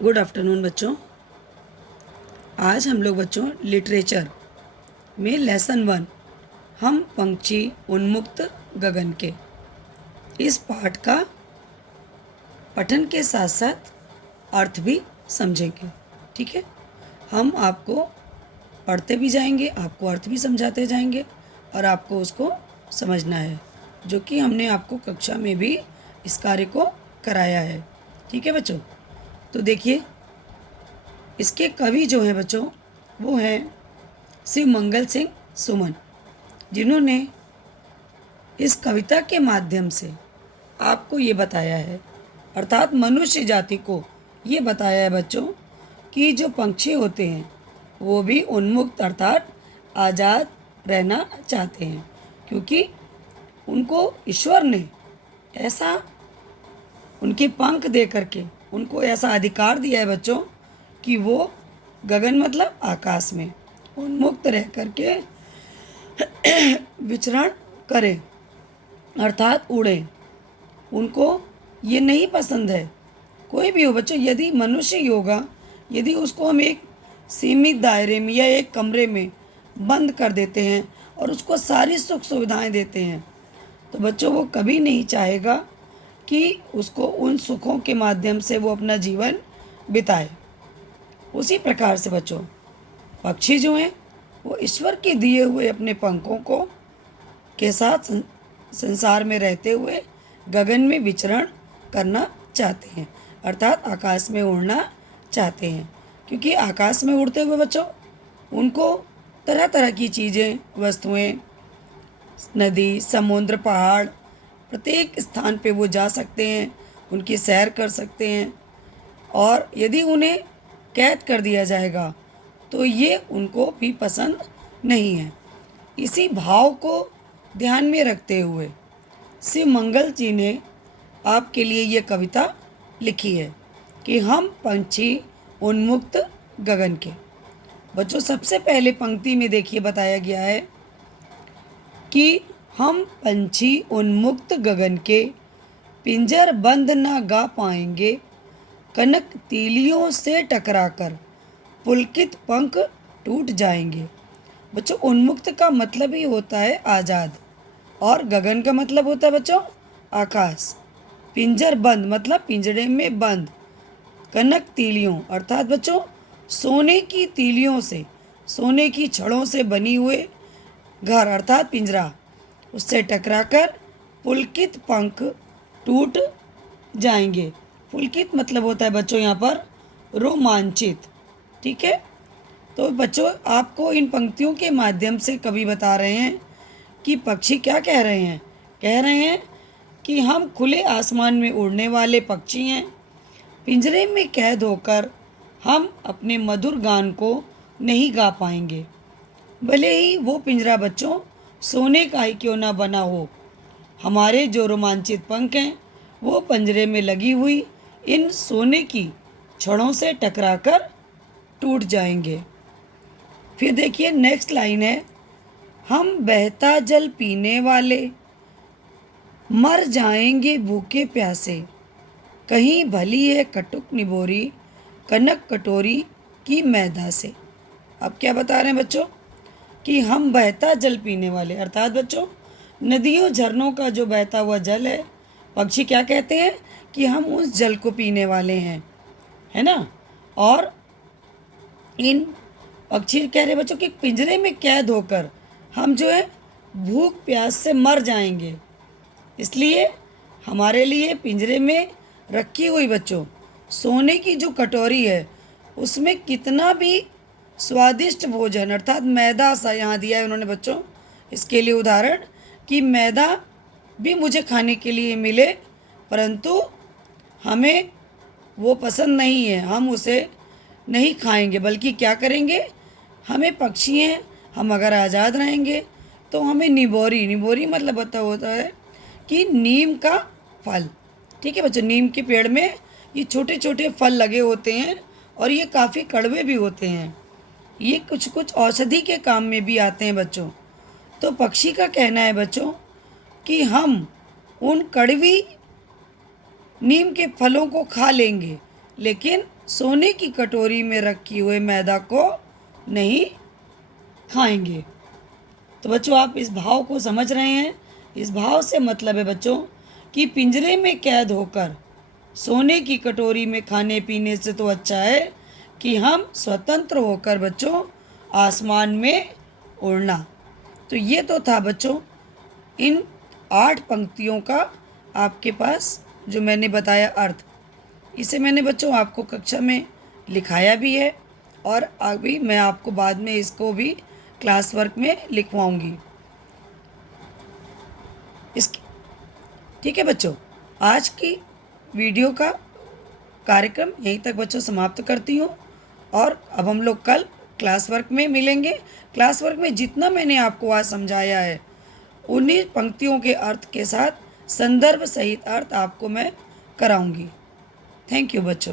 Good afternoon बच्चों। आज हम लोग बच्चों लिटरेचर में लेसन 1 हम पंछी उन्मुक्त गगन के इस पाठ का पठन के साथ साथ अर्थ भी समझेंगे। ठीक है, हम आपको पढ़ते भी जाएंगे, आपको अर्थ भी समझाते जाएंगे और आपको उसको समझना है, जो कि हमने आपको कक्षा में भी इस कार्य को कराया है। ठीक है बच्चों, तो देखिए इसके कवि जो हैं बच्चों वो हैं शिव मंगल सिंह सुमन, जिन्होंने इस कविता के माध्यम से आपको ये बताया है, अर्थात मनुष्य जाति को ये बताया है बच्चों कि जो पंछी होते हैं वो भी उन्मुक्त अर्थात आज़ाद रहना चाहते हैं, क्योंकि उनको ईश्वर ने ऐसा उनके पंख दे करके उनको ऐसा अधिकार दिया है बच्चों कि वो गगन मतलब आकाश में उन्मुक्त रह करके विचरण करें, अर्थात उड़ें। उनको ये नहीं पसंद है, कोई भी हो बच्चों, यदि मनुष्य ही होगा, यदि उसको हम एक सीमित दायरे में या एक कमरे में बंद कर देते हैं और उसको सारी सुख सुविधाएं देते हैं, तो बच्चों वो कभी नहीं चाहेगा कि उसको उन सुखों के माध्यम से वो अपना जीवन बिताए। उसी प्रकार से बच्चों पक्षी जो हैं वो ईश्वर के दिए हुए अपने पंखों को के साथ संसार में रहते हुए गगन में विचरण करना चाहते हैं, अर्थात आकाश में उड़ना चाहते हैं। क्योंकि आकाश में उड़ते हुए बच्चों उनको तरह तरह की चीज़ें, वस्तुएं, नदी, समुद्र, पहाड़, प्रत्येक स्थान पे वो जा सकते हैं, उनकी सैर कर सकते हैं। और यदि उन्हें कैद कर दिया जाएगा तो ये उनको भी पसंद नहीं है। इसी भाव को ध्यान में रखते हुए शिव मंगल जी ने आपके लिए ये कविता लिखी है कि हम पंछी उन्मुक्त गगन के। बच्चों सबसे पहले पंक्ति में देखिए बताया गया है कि हम पंछी उन्मुक्त गगन के, पिंजर बंद ना गा पाएंगे, कनक तीलियों से टकराकर पुलकित पंख टूट जाएंगे। बच्चों उन्मुक्त का मतलब ही होता है आज़ाद, और गगन का मतलब होता है बच्चों आकाश। पिंजर बंद मतलब पिंजरे में बंद, कनक तीलियों अर्थात बच्चों सोने की तीलियों से, सोने की छड़ों से बनी हुए घर अर्थात पिंजरा, उससे टकराकर पुलकित पंख टूट जाएंगे। पुलकित मतलब होता है बच्चों यहाँ पर रोमांचित। ठीक है, तो बच्चों आपको इन पंक्तियों के माध्यम से कवि बता रहे हैं कि पक्षी क्या कह रहे हैं। कह रहे हैं कि हम खुले आसमान में उड़ने वाले पक्षी हैं, पिंजरे में कैद होकर हम अपने मधुर गान को नहीं गा पाएंगे। भले ही वो पिंजरा बच्चों सोने का ही क्यों ना बना हो, हमारे जो रोमांचित पंख हैं वो पिंजरे में लगी हुई इन सोने की छड़ों से टकराकर टूट जाएंगे। फिर देखिए नेक्स्ट लाइन है, हम बहता जल पीने वाले मर जाएंगे भूखे प्यासे, कहीं भली है कटुक निबोरी कनक कटोरी की मैदा से। अब क्या बता रहे हैं बच्चों कि हम बहता जल पीने वाले, अर्थात बच्चों नदियों झरनों का जो बहता हुआ जल है, पक्षी क्या कहते हैं कि हम उस जल को पीने वाले हैं, है ना। और इन पक्षी कह रहे बच्चों कि पिंजरे में कैद होकर हम जो है भूख प्यास से मर जाएंगे, इसलिए हमारे लिए पिंजरे में रखी हुई बच्चों सोने की जो कटोरी है उसमें कितना भी स्वादिष्ट भोजन अर्थात मैदा सा यहाँ दिया है उन्होंने बच्चों, इसके लिए उदाहरण कि मैदा भी मुझे खाने के लिए मिले, परंतु हमें वो पसंद नहीं है, हम उसे नहीं खाएंगे, बल्कि क्या करेंगे, हमें पक्षी हैं, हम अगर आज़ाद रहेंगे तो हमें निबोरी, निबोरी मतलब होता है कि नीम का फल। ठीक है बच्चों, नीम के पेड़ में ये छोटे छोटे फल लगे होते हैं और ये काफ़ी कड़वे भी होते हैं, ये कुछ कुछ औषधि के काम में भी आते हैं बच्चों। तो पक्षी का कहना है बच्चों कि हम उन कड़वी नीम के फलों को खा लेंगे, लेकिन सोने की कटोरी में रखी हुए मैदा को नहीं खाएंगे। तो बच्चों आप इस भाव को समझ रहे हैं। इस भाव से मतलब है बच्चों कि पिंजरे में कैद होकर सोने की कटोरी में खाने पीने से तो अच्छा है कि हम स्वतंत्र होकर बच्चों आसमान में उड़ना। तो ये तो था बच्चों इन 8 पंक्तियों का आपके पास जो मैंने बताया अर्थ। इसे मैंने बच्चों आपको कक्षा में लिखाया भी है और अभी मैं आपको बाद में इसको भी क्लास वर्क में लिखवाऊंगी। इसकी ठीक है बच्चों, आज की वीडियो का कार्यक्रम यहीं तक बच्चों समाप्त करती हूँ और अब हम लोग कल क्लास वर्क में मिलेंगे। क्लास वर्क में जितना मैंने आपको आज समझाया है उन्हीं पंक्तियों के अर्थ के साथ संदर्भ सहित अर्थ आपको मैं कराऊंगी। थैंक यू बच्चों।